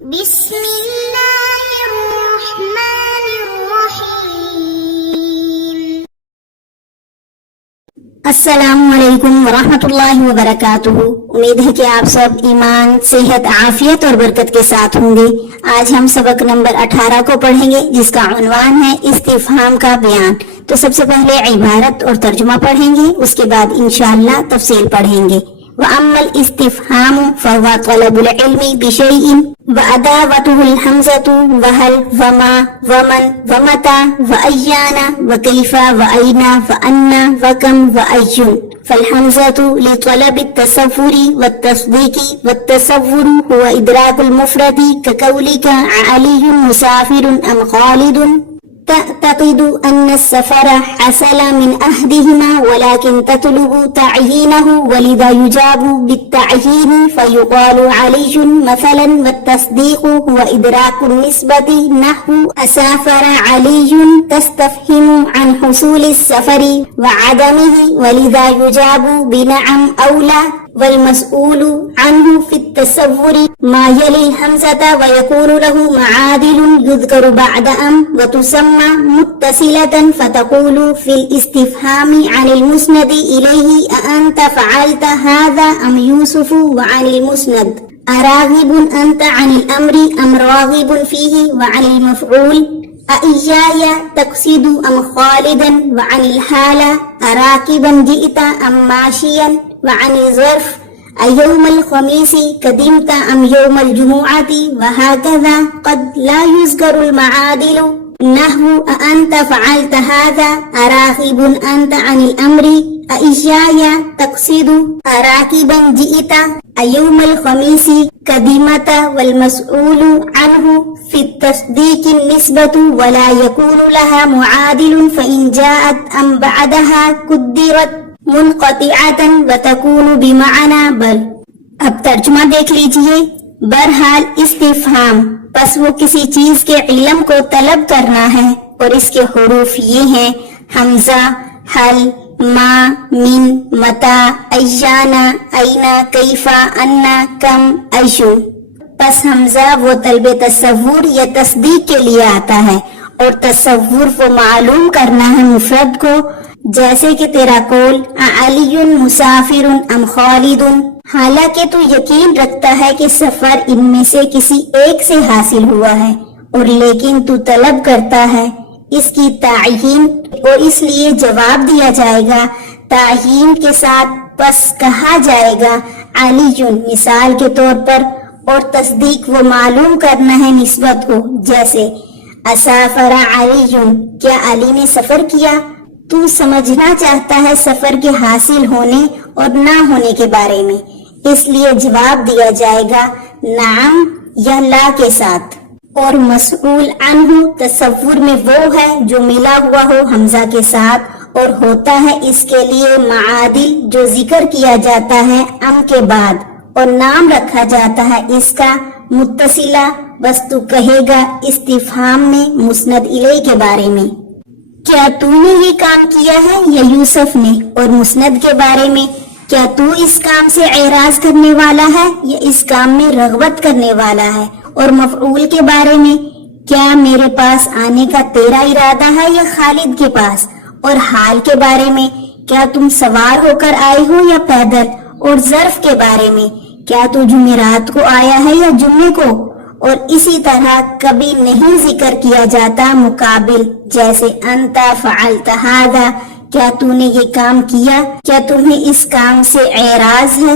بسم اللہ الرحمن الرحیم۔ السلام علیکم ورحمۃ اللہ وبرکاتہ۔ امید ہے کہ آپ سب ایمان، صحت، عافیت اور برکت کے ساتھ ہوں گے۔ آج ہم سبق نمبر 18 کو پڑھیں گے، جس کا عنوان ہے استفہام کا بیان۔ تو سب سے پہلے عبارت اور ترجمہ پڑھیں گے، اس کے بعد انشاءاللہ تفصیل پڑھیں گے۔ وَأَمَّا الْإِسْتِفْهَامُ فَهُوَ طَلَبُ الْعِلْمِ بِشَيْءٍ وَأَدَاوَتُهُ الْهَمْزَةُ وَهَلْ وَمَا وَمَنْ وَمَتَى وَأَيَّانَ وَكَيْفَ وَأَيْنَ وَأَنَّ وَكَمْ وَأَيٌّ، فالحمزة لطلب التصور والتصديق، والتصور هو إدراك المفرد كقولك علي مسافر أم خالد. تعتقد أن السفر حصل من أحدهما ولكن تطلب تعيينه، ولذا يجاب بالتعيين فيقال علي مثلا. والتصديق هو إدراك النسبة، نحو أسافر علي، تستفهم عن حصول السفر وعدمه، ولذا يجاب بنعم أو لا. والمسؤول عنه في التصور ما يلي الهمزة ويكون له معادل يذكر بعد أم، وتسمى متصلة، فتقول في الاستفهام عن المسند إليه أأنت فعلت هذا أم يوسف، وعن المسند أراغب أنت عن الأمر أم راغب فيه، وعن المفعول أإياي تقصد أم خالدا، وعن الحالة أراكبا جئت أم ماشيا، وعن الظرف أيوم الخميس قدمت أم يوم الجمعة، وهكذا. قد لا يذكر المعادل، نحو أأنت فعلت هذا، أراغب أنت عن الأمر، أإياي تقصد، أراكبا جئت، أيوم الخميس قدمت. والمسؤول عنه في التصديق النسبة ولا يكون لها معادل، فإن جاءت أم بعدها قدرت منقطعة وتكون بمعنى بل. اب ترجمہ دیکھ لیجئے۔ بہرحال استفہام پس وہ کسی چیز کے علم کو طلب کرنا ہے، اور اس کے حروف یہ ہیں: حمزہ، حل، ما، من، متا، ایانا، اینا، کیفا، انا، کم، ایشو۔ پس حمزہ وہ طلب تصور یا تصدیق کے لیے آتا ہے، اور تصور وہ معلوم کرنا ہے مفرد کو، جیسے کہ تیرا قول علی مسافر ام خالد، حالانکہ تو یقین رکھتا ہے کہ سفر ان میں سے کسی ایک سے حاصل ہوا ہے، اور لیکن تو طلب کرتا ہے اس کی تعیین، اور اس لیے جواب دیا جائے گا تعیین کے ساتھ، پس کہا جائے گا علی مثال کے طور پر، اور تصدیق وہ معلوم کرنا ہے نسبت کو، جیسے اسافر علی، کیا علی نے سفر کیا؟ تو سمجھنا چاہتا ہے سفر کے حاصل ہونے اور نہ ہونے کے بارے میں، اس لیے جواب دیا جائے گا نعم یا لا کے ساتھ۔ اور مسئول عنہ تصور میں وہ ہے جو ملا ہوا ہو حمزہ کے ساتھ، اور ہوتا ہے اس کے لیے معادل جو ذکر کیا جاتا ہے ام کے بعد، اور نام رکھا جاتا ہے اس کا متصلہ، بس تو کہے گا استفہام میں مسند الیہ کے بارے میں کیا تو نے یہ کام کیا ہے یا یوسف نے، اور مسند کے بارے میں کیا تو اس کام سے اعراض کرنے والا ہے یا اس کام میں رغبت کرنے والا ہے، اور مفعول کے بارے میں کیا میرے پاس آنے کا تیرا ارادہ ہے یا خالد کے پاس، اور حال کے بارے میں کیا تم سوار ہو کر آئے ہو یا پیدل، اور ظرف کے بارے میں کیا تو جمعرات کو آیا ہے یا جمعے کو، اور اسی طرح کبھی نہیں ذکر کیا جاتا مقابل، جیسے انت فعلت ھذا، کیا تو نے یہ کام کیا، کیا تمہیں اس کام سے اعراض ہے،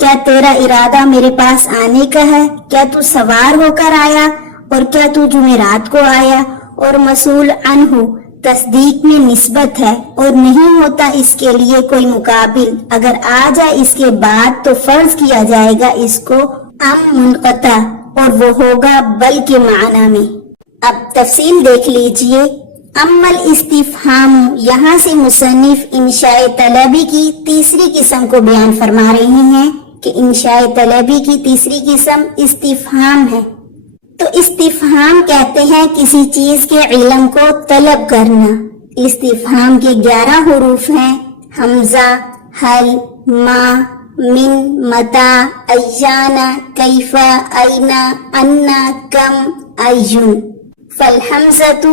کیا تیرا ارادہ میرے پاس آنے کا ہے، کیا تو سوار ہو کر آیا، اور کیا تو جمعرات کو آیا۔ اور مسئول عنہ تصدیق میں نسبت ہے، اور نہیں ہوتا اس کے لیے کوئی مقابل، اگر آ جائے اس کے بعد تو فرض کیا جائے گا اس کو ام منقطع، اور وہ ہوگا بل کے معنی میں۔ اب تفصیل دیکھ لیجئے۔ اما الاستفہام، یہاں سے مصنف انشاء طلبی کی تیسری قسم کو بیان فرما رہے ہیں کہ انشاء طلبی کی تیسری قسم استفہام ہے۔ تو استفہام کہتے ہیں کسی چیز کے علم کو طلب کرنا۔ استفہام کے 11 حروف ہیں: حمزہ، حل، ما، من, متا, ایانا, کیفا, اینا, انا, کم, ایون. فالحمزۃ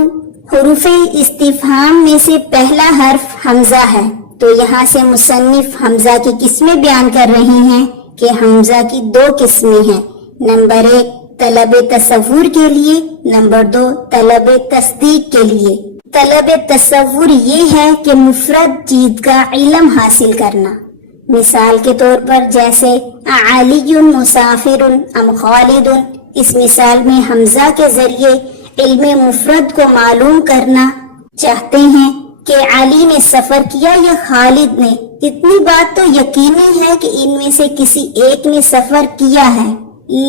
حروف استفہام میں سے پہلا حرف حمزہ ہے، تو یہاں سے مصنف حمزہ کی قسمیں بیان کر رہے ہیں کہ حمزہ کی 2 قسمیں ہیں. نمبر 1 طلب تصور کے لیے، نمبر 2 طلب تصدیق کے لیے. طلب تصور یہ ہے کہ مفرد چیز کا علم حاصل کرنا. مثال کے طور پر جیسے علی مسافر ام خالد، اس مثال میں حمزہ کے ذریعے علم مفرد کو معلوم کرنا چاہتے ہیں کہ علی نے سفر کیا یا خالد نے. اتنی بات تو یقینی ہے کہ ان میں سے کسی ایک نے سفر کیا ہے،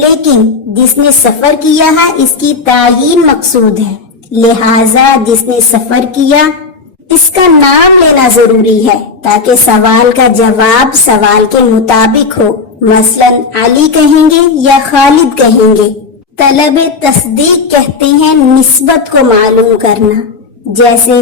لیکن جس نے سفر کیا ہے اس کی تعیین مقصود ہے، لہٰذا جس نے سفر کیا اس کا نام لینا ضروری ہے تاکہ سوال کا جواب سوال کے مطابق ہو. مثلا علی کہیں گے یا خالد کہیں گے. طلب تصدیق کہتے ہیں نسبت کو معلوم کرنا. جیسے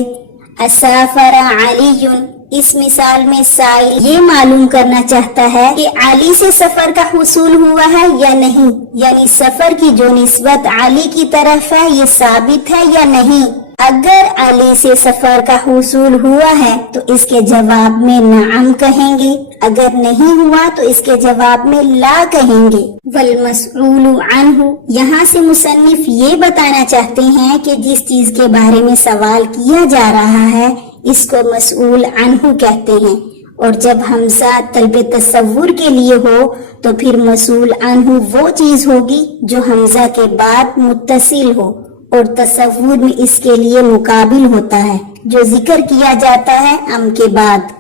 اسافر علی، اس مثال میں سائل یہ معلوم کرنا چاہتا ہے کہ علی سے سفر کا حصول ہوا ہے یا نہیں، یعنی سفر کی جو نسبت علی کی طرف ہے یہ ثابت ہے یا نہیں. اگر علی سے سفر کا حصول ہوا ہے تو اس کے جواب میں نعم کہیں گے، اگر نہیں ہوا تو اس کے جواب میں لا کہیں گے. والمسئول عنہ، یہاں سے مصنف یہ بتانا چاہتے ہیں کہ جس چیز کے بارے میں سوال کیا جا رہا ہے اس کو مسئول عنہ کہتے ہیں، اور جب حمزہ طلب تصور کے لیے ہو تو پھر مسئول عنہ وہ چیز ہوگی جو حمزہ کے بعد متصل ہو، اور تصور میں اس کے لیے مقابل ہوتا ہے جو ذکر کیا جاتا ہے ام کے بعد،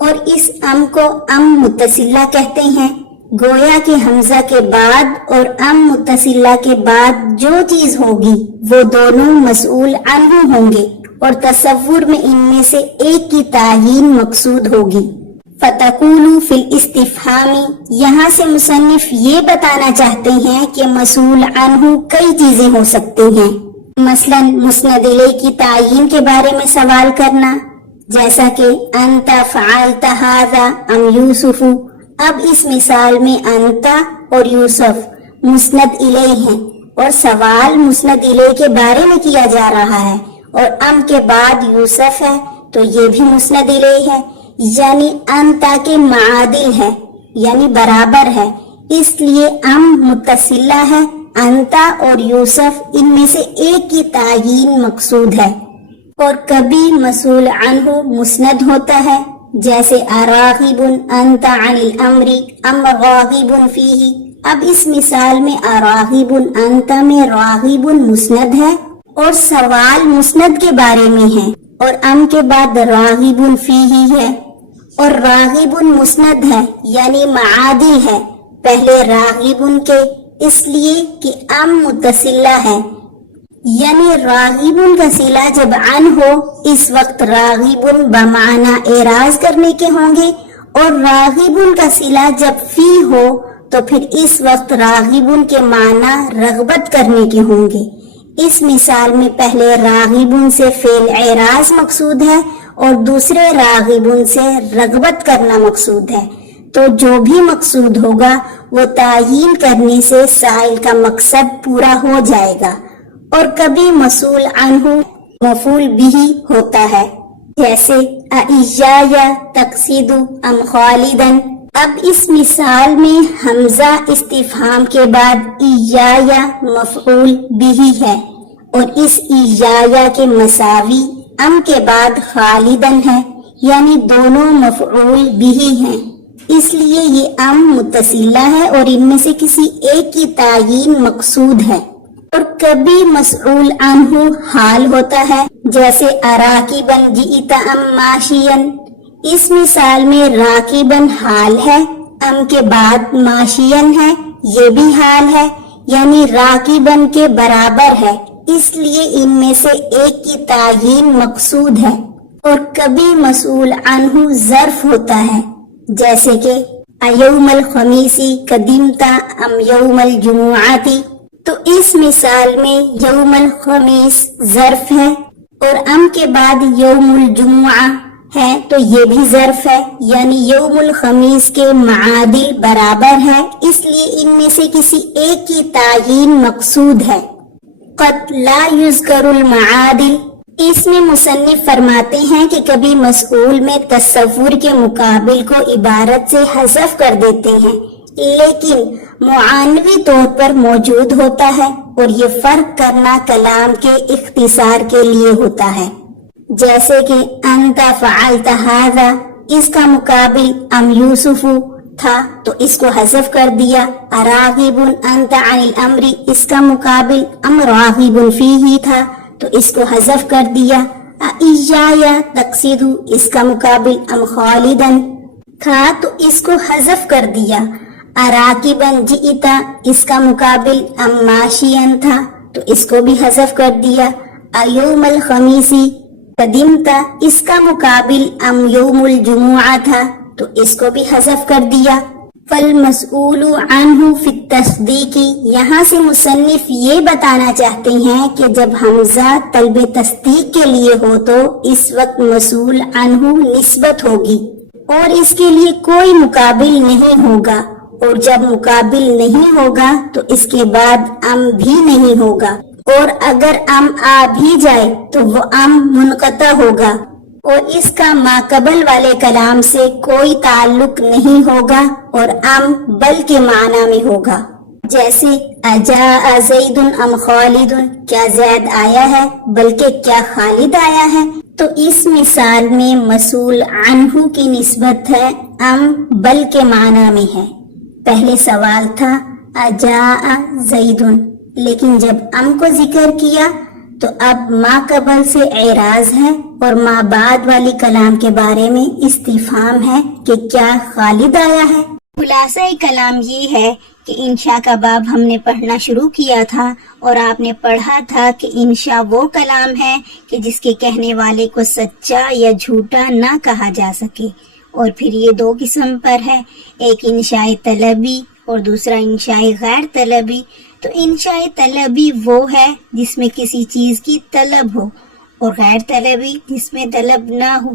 اور اس ام کو ام متصلہ کہتے ہیں. گویا کہ حمزہ کے بعد اور ام متصلہ کے بعد جو چیز ہوگی وہ دونوں مسئول عنہ ہوں گے، اور تصور میں ان میں سے ایک کی تعیین مقصود ہوگی. فتقول فی الاستفہام، یہاں سے مصنف یہ بتانا چاہتے ہیں کہ مسئول عنہ کئی چیزیں ہو سکتی ہیں. مثلا مسند الیہ کی تعیین کے بارے میں سوال کرنا، جیسا کہ انت فعلت ھذا ام یوسف. اب اس مثال میں انت اور یوسف مسند الیہ ہیں اور سوال مسند الیہ کے بارے میں کیا جا رہا ہے، اور ام کے بعد یوسف ہے تو یہ بھی مسند الیہ ہے، یعنی انتا کے معادل ہے، یعنی برابر ہے، اس لیے ام متصلہ ہے. انتا اور یوسف ان میں سے ایک کی تعیین مقصود ہے. اور کبھی مسئول عنہ مسند ہوتا ہے، جیسے اراغب انت عن الامر ام راغب فیہ. اب اس مثال میں اراغب انت میں راغب مسند ہے اور سوال مسند کے بارے میں ہے، اور ام کے بعد راغب فیہ ہے، اور راغب مسند ہے یعنی معادل ہے پہلے راغب کے، اس لیے کہ ام متصلہ ہے. یعنی راغب کا صلہ جب عن ہو اس وقت راغب بمعنی اعراض کرنے کے ہوں گے، اور راغب کا صلہ جب فی ہو تو پھر اس وقت راغب کے معنی رغبت کرنے کے ہوں گے. اس مثال میں پہلے راغب سے فعل اعراض مقصود ہے اور دوسرے راغب سے رغبت کرنا مقصود ہے، تو جو بھی مقصود ہوگا وہ تعیین کرنے سے سائل کا مقصد پورا ہو جائے گا. اور کبھی مسئول عنہ مفعول بہ ہوتا ہے، جیسے ایایا تقصد ام خالدن. اب اس مثال میں حمزہ استفہام کے بعد ایایا مفعول بہ ہے، اور اس ایایا کے مساوی ام کے بعد خالدن ہے، یعنی دونوں مفعول بہ ہیں، اس لیے یہ ام متصلہ ہے اور ان میں سے کسی ایک کی تعیین مقصود ہے. اور کبھی مسئول عنہ حال ہوتا ہے، جیسے اراکبن جئت ام ماشین. اس مثال میں راکبن حال ہے، ام کے بعد ماشین ہے، یہ بھی حال ہے، یعنی راکبن کے برابر ہے، اس لیے ان میں سے ایک کی تعیین مقصود ہے. اور کبھی مسئول عنہ ظرف ہوتا ہے، جیسے کہ ایوم الخمیسی قدمتا ام یوم الجمعاتی. تو اس مثال میں یوم الخمیس ظرف ہے اور ام کے بعد یوم الجمعہ ہے تو یہ بھی ظرف ہے، یعنی یوم الخمیس کے معادل برابر ہے، اس لیے ان میں سے کسی ایک کی تعیین مقصود ہے۔ قد لا یذکر المعادل، اس میں مصنف فرماتے ہیں کہ کبھی مسئول میں تصور کے مقابل کو عبارت سے حذف کر دیتے ہیں، لیکن معنوی طور پر موجود ہوتا ہے، اور یہ فرق کرنا کلام کے اختصار کے لیے ہوتا ہے۔ جیسے کہ انت فعلت ھذا، اس کا مقابل ام یوسف تھا تو اس کو حذف کر دیا۔ اراغب انت عن الامر، اس کا مقابل ام راغب فیہ تھا تو اس کو حذف کر دیا۔ ایایا تقصد، اس کا مقابل ام خالدا تھا تو اس کو حذف کر دیا۔ اراکبا جئت، اس کا مقابل ام ماشیا تھا تو اس کو بھی حذف کر دیا۔ ایوم الخمیسی قدمتا، اس کا مقابل ام یوم الجمعہ تھا تو اس کو بھی حذف کر دیا۔ فالمسئول عنہ فی التصدیق، یہاں سے مصنف یہ بتانا چاہتے ہیں کہ جب حمزہ طلب تصدیق کے لیے ہو تو اس وقت مسئول عنہ نسبت ہوگی اور اس کے لیے کوئی مقابل نہیں ہوگا، اور جب مقابل نہیں ہوگا تو اس کے بعد ام بھی نہیں ہوگا، اور اگر ام آ بھی جائے تو وہ ام منقطع ہوگا اور اس کا ماقبل والے کلام سے کوئی تعلق نہیں ہوگا، اور ام بل کے معنی میں ہوگا۔ جیسے اجاء زید ام خالد، کیا زید آیا ہے بلکہ کیا خالد آیا ہے، تو اس مثال میں مسئول عنہ کی نسبت ہے، ام بل کے معنی میں ہے۔ پہلے سوال تھا اجاء زید، لیکن جب ام کو ذکر کیا تو اب ما قبل سے اعراض ہے اور ما بعد والی کلام کے بارے میں استفہام ہے کہ کیا خالد آیا ہے۔ خلاصہ کلام یہ ہے کہ انشاء کا باب ہم نے پڑھنا شروع کیا تھا اور آپ نے پڑھا تھا کہ انشاء وہ کلام ہے کہ جس کے کہنے والے کو سچا یا جھوٹا نہ کہا جا سکے، اور پھر یہ دو قسم پر ہے، ایک انشاء طلبی اور دوسرا انشاء غیر طلبی۔ تو انشاء طلبی وہ ہے جس میں کسی چیز کی طلب ہو، اور غیر طلبی جس میں طلب نہ ہو،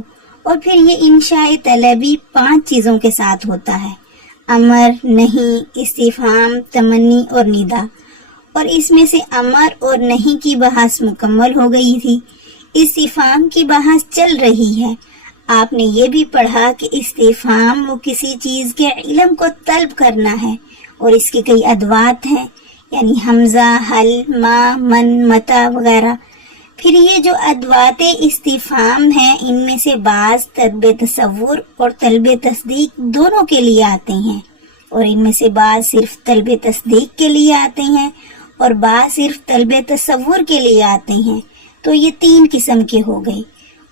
اور پھر یہ انشاء طلبی 5 چیزوں کے ساتھ ہوتا ہے: امر، نہیں، استفہام، تمنی اور ندا۔ اور اس میں سے امر اور نہیں کی بحث مکمل ہو گئی تھی، استفہام کی بحث چل رہی ہے۔ آپ نے یہ بھی پڑھا کہ استفہام وہ کسی چیز کے علم کو طلب کرنا ہے، اور اس کے کئی ادوات ہیں، یعنی حمزہ، حل، ما، من، متا وغیرہ۔ پھر یہ جو ادوات استفہام ہیں ان میں سے بعض طلب تصور اور طلب تصدیق دونوں کے لیے آتے ہیں، اور ان میں سے بعض صرف طلب تصدیق کے لیے آتے ہیں اور بعض صرف طلب تصور کے لیے آتے ہیں۔ تو یہ 3 قسم کے ہو گئے۔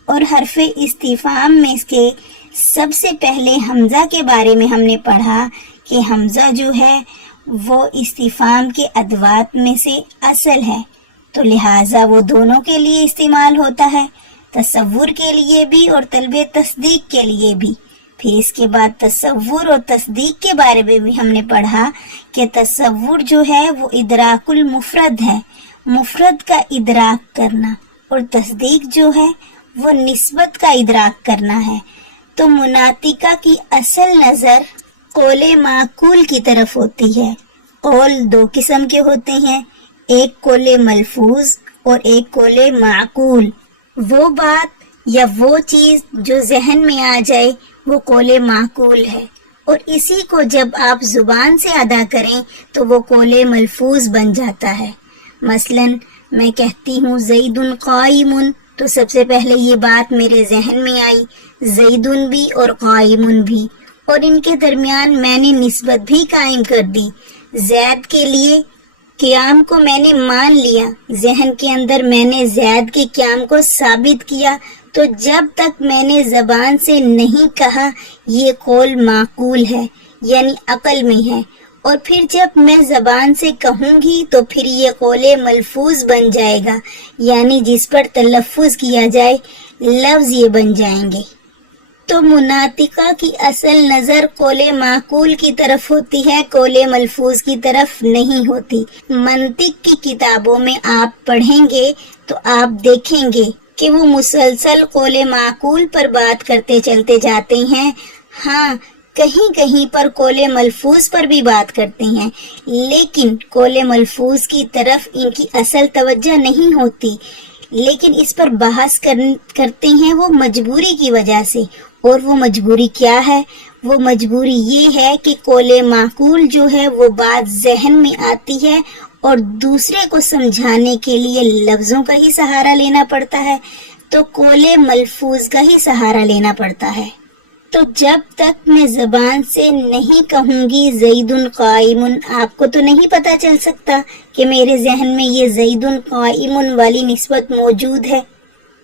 اور حرف استفہام میں اس کے سب سے پہلے حمزہ کے بارے میں ہم نے پڑھا کہ حمزہ جو ہے وہ استفہام کے ادوات میں سے اصل ہے، تو لہٰذا وہ دونوں کے لیے استعمال ہوتا ہے، تصور کے لیے بھی اور طلب تصدیق کے لیے بھی۔ پھر اس کے بعد تصور اور تصدیق کے بارے میں بھی ہم نے پڑھا کہ تصور جو ہے وہ ادراک المفرد ہے، مفرد کا ادراک کرنا، اور تصدیق جو ہے وہ نسبت کا ادراک کرنا ہے۔ تو مناطقہ کی اصل نظر قول معقول کی طرف ہوتی ہے۔ قول 2 قسم کے ہوتے ہیں، ایک قول ملفوظ اور ایک قول معقول۔ وہ بات یا وہ چیز جو ذہن میں آ جائے وہ قول معقول ہے، اور اسی کو جب آپ زبان سے ادا کریں تو وہ قول ملفوظ بن جاتا ہے۔ مثلا میں کہتی ہوں زید قائم، تو سب سے پہلے یہ بات میرے ذہن میں آئی، زید بھی اور قائم بھی، اور ان کے درمیان میں نے نسبت بھی قائم کر دی۔ زید کے لیے قیام کو میں نے مان لیا، ذہن کے اندر میں نے زید کے قیام کو ثابت کیا، تو جب تک میں نے زبان سے نہیں کہا یہ قول معقول ہے، یعنی عقل میں ہے، اور پھر جب میں زبان سے کہوں گی تو پھر یہ قول ملفوظ بن جائے گا، یعنی جس پر تلفظ کیا جائے لفظ یہ بن جائیں گے۔ تو مناطقہ کی اصل نظر قول معقول کی طرف ہوتی ہے، قول ملفوظ کی طرف نہیں ہوتی۔ منطق کی کتابوں میں آپ پڑھیں گے تو آپ دیکھیں گے کہ وہ مسلسل قول معقول پر بات کرتے چلتے جاتے ہیں، ہاں کہیں کہیں پر قول ملفوظ پر بھی بات کرتے ہیں، لیکن قول ملفوظ کی طرف ان کی اصل توجہ نہیں ہوتی، لیکن اس پر بحث کرتے ہیں وہ مجبوری کی وجہ سے۔ اور وہ مجبوری کیا ہے؟ وہ مجبوری یہ ہے کہ قول معقول جو ہے وہ بات ذہن میں آتی ہے اور دوسرے کو سمجھانے کے لیے لفظوں کا ہی سہارا لینا پڑتا ہے، تو قول ملفوظ کا ہی سہارا لینا پڑتا ہے۔ تو جب تک میں زبان سے نہیں کہوں گی زید قائم، آپ کو تو نہیں پتا چل سکتا کہ میرے ذہن میں یہ زید قائم والی نسبت موجود ہے۔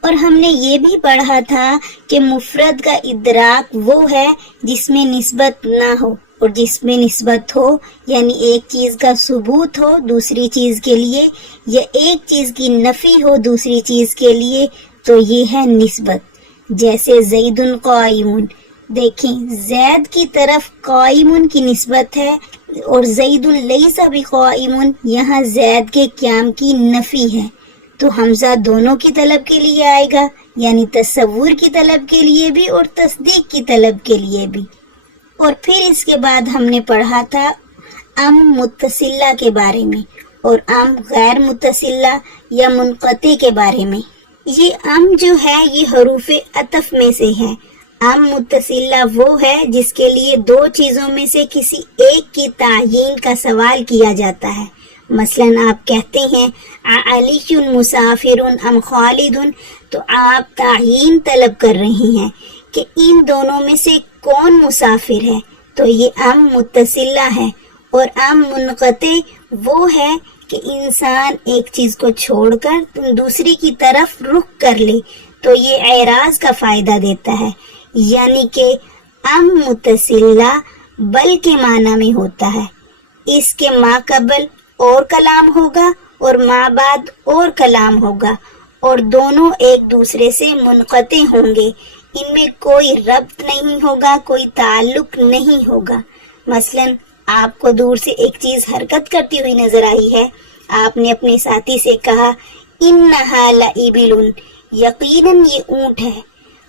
اور ہم نے یہ بھی پڑھا تھا کہ مفرد کا ادراک وہ ہے جس میں نسبت نہ ہو، اور جس میں نسبت ہو یعنی ایک چیز کا ثبوت ہو دوسری چیز کے لیے، یا ایک چیز کی نفی ہو دوسری چیز کے لیے، تو یہ ہے نسبت۔ جیسے زید قائم، دیکھیں زید کی طرف قائم کی نسبت ہے، اور زید لیس بقائم یہاں زید کے قیام کی نفی ہے، تو حمزہ دونوں کی طلب کے لیے آئے گا، یعنی تصور کی طلب کے لیے بھی اور تصدیق کی طلب کے لیے بھی۔ اور پھر اس کے بعد ہم نے پڑھا تھا ام متصلہ کے بارے میں، اور ام غیر متصلہ یا منقطع کے بارے میں۔ یہ ام جو ہے یہ حروف عطف میں سے ہے۔ ام متصلہ وہ ہے جس کے لیے دو چیزوں میں سے کسی ایک کی تعیین کا سوال کیا جاتا ہے۔ مثلا آپ کہتے ہیں علی مسافر ام خالد، تو آپ تعیین طلب کر رہے ہیں کہ ان دونوں میں سے کون مسافر ہے، تو یہ ام متصلہ ہے۔ اور ام منقطع وہ ہے کہ انسان ایک چیز کو چھوڑ کر دوسری کی طرف رخ کر لے، تو یہ اعراض کا فائدہ دیتا ہے، یعنی کہ ام متصلہ بل کے معنی میں ہوتا ہے۔ اس کے ما قبل اور کلام ہوگا اور ما بعد اور کلام ہوگا، اور دونوں ایک دوسرے سے منقطع ہوں گے، ان میں کوئی ربط نہیں ہوگا، کوئی تعلق نہیں ہوگا۔ مثلا آپ کو دور سے ایک چیز حرکت کرتی ہوئی نظر آئی ہے، آپ نے اپنے ساتھی سے کہا انہا لابل، یقیناً یہ اونٹ ہے،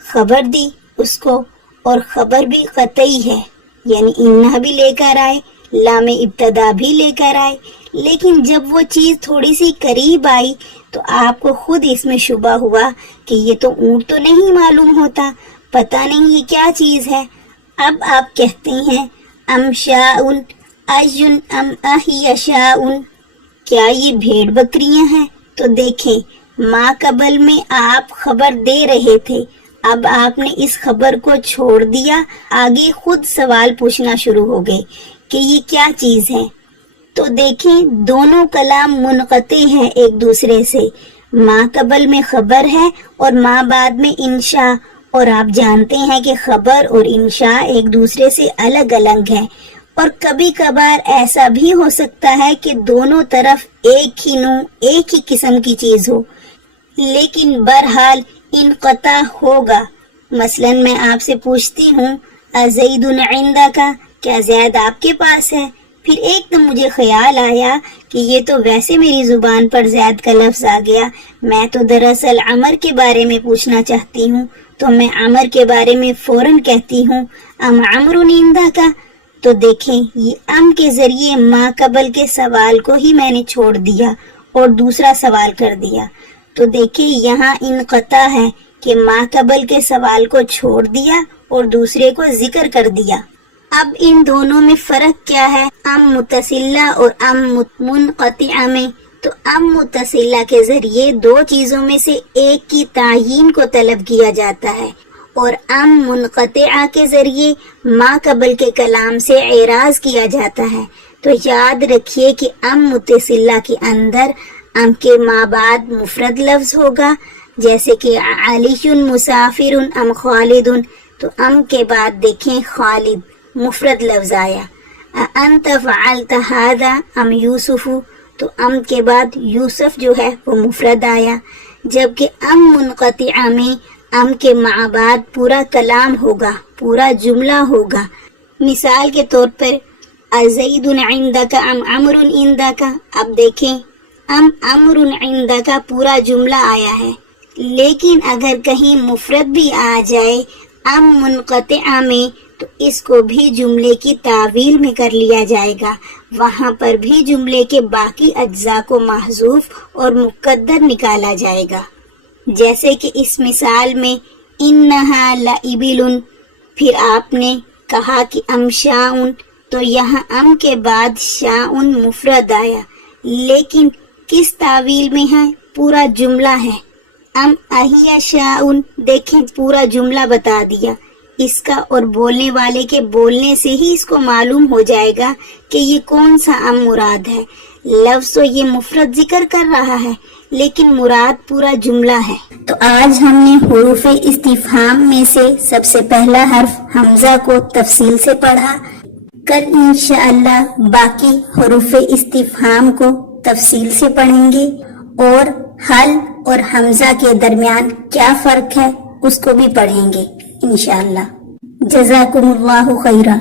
خبر دی اس کو، اور خبر بھی قطعی ہے، یعنی انہا بھی لے کر آئے، لام ابتدا بھی لے کر آئے، لیکن جب وہ چیز تھوڑی سی قریب آئی تو آپ کو خود اس میں شبہ ہوا کہ یہ تو اونٹ تو نہیں معلوم ہوتا، پتہ نہیں یہ کیا چیز ہے۔ اب آپ کہتے ہیں ام شاءن این ام اہی شاءن، کیا یہ بھیڑ بکریاں ہیں؟ تو دیکھیں ما قبل میں آپ خبر دے رہے تھے، اب آپ نے اس خبر کو چھوڑ دیا، آگے خود سوال پوچھنا شروع ہو گئے کہ یہ کیا چیز ہے۔ تو دیکھیں دونوں کلام منقطع ہیں ایک دوسرے سے، ما قبل میں خبر ہے اور ما بعد میں انشاء، اور آپ جانتے ہیں کہ خبر اور انشاء ایک دوسرے سے الگ الگ ہیں، اور کبھی کبھار ایسا بھی ہو سکتا ہے کہ دونوں طرف ایک ہی نوع ایک ہی قسم کی چیز ہو، لیکن بہرحال انقطاع ہوگا۔ مثلا میں آپ سے پوچھتی ہوں ازید عندک، کیا زید آپ کے پاس ہے؟ پھر ایک دم مجھے خیال آیا کہ یہ تو ویسے میری زبان پر زید کا لفظ آ گیا، میں تو دراصل عمر کے بارے میں پوچھنا چاہتی ہوں، تو میں عمر کے بارے میں فوراً کہتی ہوں ام عمر عندک۔ تو دیکھیں یہ ام کے ذریعے ما قبل کے سوال کو ہی میں نے چھوڑ دیا اور دوسرا سوال کر دیا۔ تو دیکھیں یہاں انقطاع ہے کہ ما قبل کے سوال کو چھوڑ دیا اور دوسرے کو ذکر کر دیا۔ اب ان دونوں میں فرق کیا ہے ام متصلہ اور ام منقطعہ میں؟ تو ام متصلہ کے ذریعے دو چیزوں میں سے ایک کی تعیین کو طلب کیا جاتا ہے، اور ام منقطعہ کے ذریعے ما قبل کے کلام سے اعراض کیا جاتا ہے۔ تو یاد رکھیے کہ ام متصلہ کے اندر ام کے ما بعد مفرد لفظ ہوگا، جیسے کہ علی مسافر ام خالد، تو ام کے بعد دیکھیں خالد مفرد لفظ آیا۔ انت فعلت هذا ام یوسف، تو ام کے بعد یوسف جو ہے وہ مفرد آیا، جبکہ ام منقطعہ میں ام کے مع بعد پورا کلام ہوگا، پورا جملہ ہوگا۔ مثال کے طور پر ازید عندک ام عمر عندک، اب دیکھیں ام عمر عندک پورا جملہ آیا ہے، لیکن اگر کہیں مفرد بھی آ جائے ام منقطعہ میں تو اس کو بھی جملے کی تعویل میں کر لیا جائے گا، وہاں پر بھی جملے کے باقی اجزاء کو محذوف اور مقدر نکالا جائے گا، جیسے کہ اس مثال میں انہا لابل، پھر آپ نے کہا کہ امشاؤن، تو یہاں ام کے بعد شاؤن مفرد آیا، لیکن کس تعویل میں ہے؟ پورا جملہ ہے، ام اہیا شاؤن، دیکھیں پورا جملہ بتا دیا، اس کا اور بولنے والے کے بولنے سے ہی اس کو معلوم ہو جائے گا کہ یہ کون سا ام مراد ہے۔ لفظ تو یہ مفرد ذکر کر رہا ہے لیکن مراد پورا جملہ ہے۔ تو آج ہم نے حروف استفہام میں سے سب سے پہلا حرف حمزہ کو تفصیل سے پڑھا، کل انشاءاللہ باقی حروف استفہام کو تفصیل سے پڑھیں گے اور حل اور حمزہ کے درمیان کیا فرق ہے اس کو بھی پڑھیں گے انشاءاللہ۔ جزاکم اللہ خیرہ۔